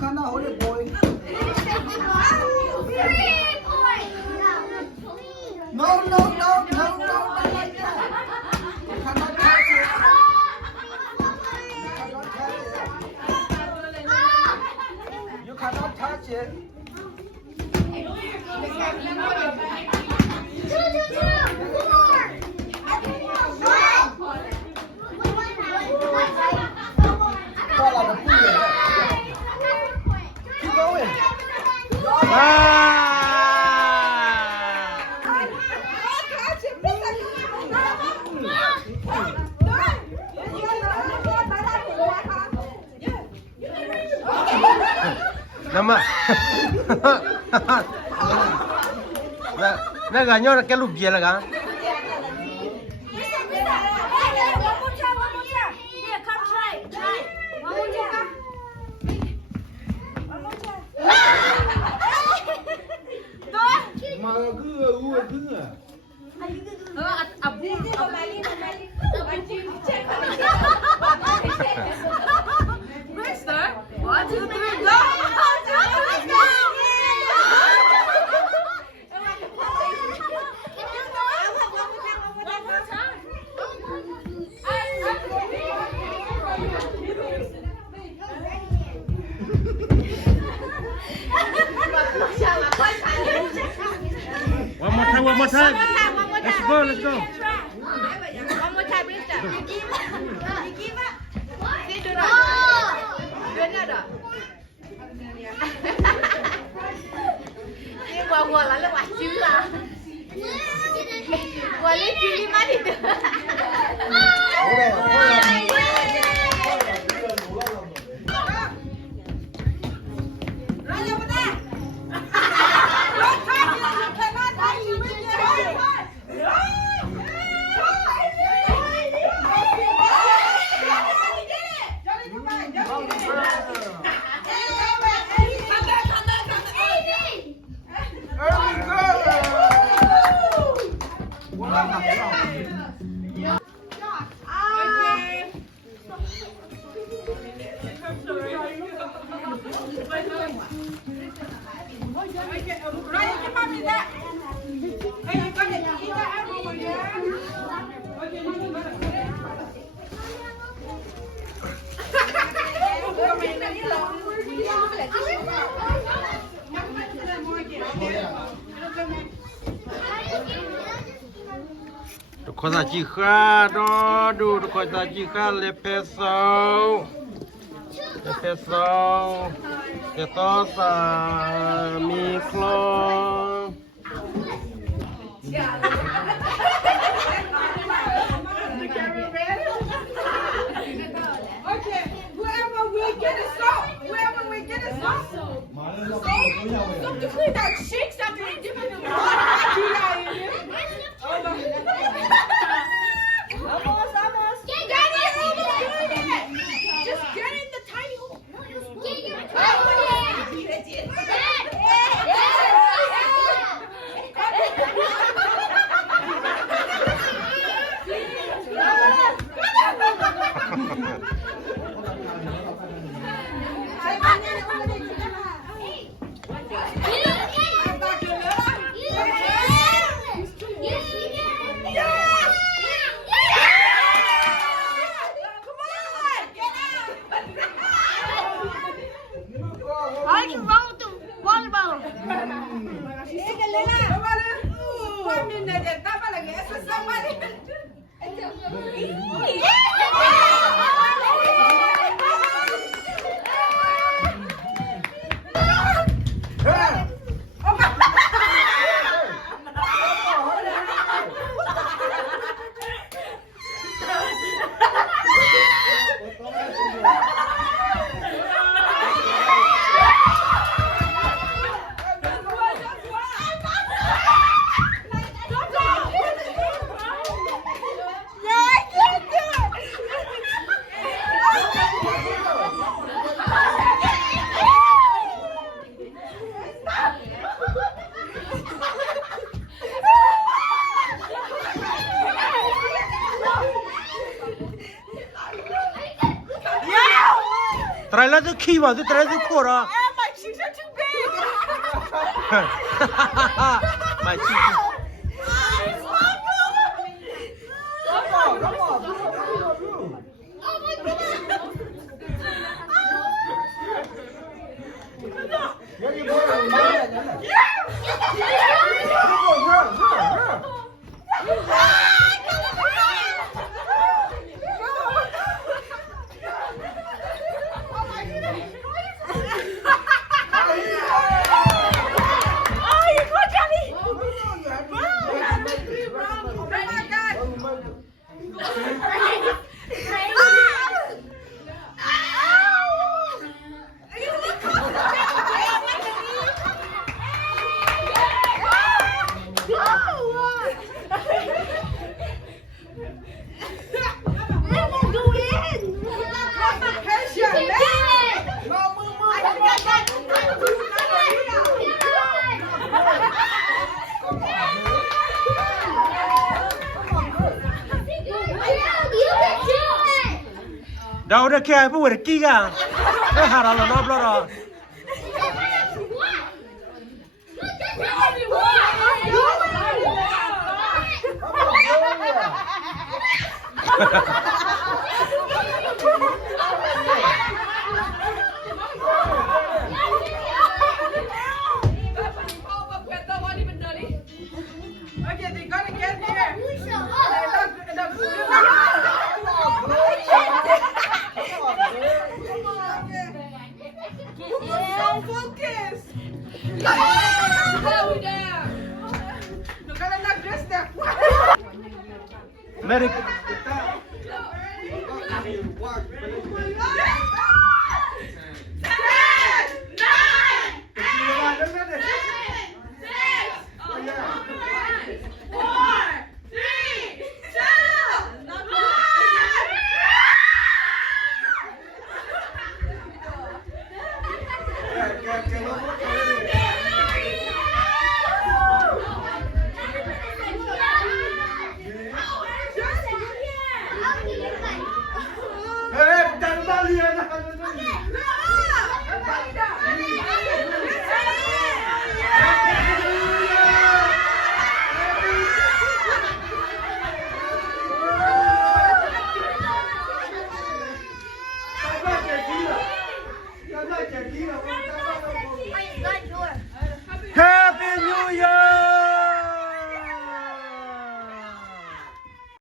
cannot hold it, boy. No, no, no, no, no, not like that. You cannot touch it. You cannot touch it. Keep going. Nama. Nah, ganyo cái lục gì là cả. Mà cứ Mister, 1, 2, 3, go! One more time. Let's go, let's go. One more time, Mister. You give up. See, do another. Nhưng qua lại là quả chứ à. Qua lấy chứ đi mắt thì được. Có giá trị khá đó, đủ có giá trị khá lê phê sâu. Lê phê sâu. Để to xa mi khlo. Okay, whoever we get a salt, whoever we get a salt. Stop to clean that shake something different than Almost. Daddy, you're almost doing it. Just get in the tiny hole. I can run with the water bottle. Try let's keep on. Try let's quarter. And my cheeks are too big. My cheeks. Come on, come on. Oh my god. Nhớ đi bố rồi, nhớ này, nhớ này. Đâu đó kia bố được kia à? Cái hà là nó rồi. Okay, they gotta get there. So focused. No gotta knock this down. Medic.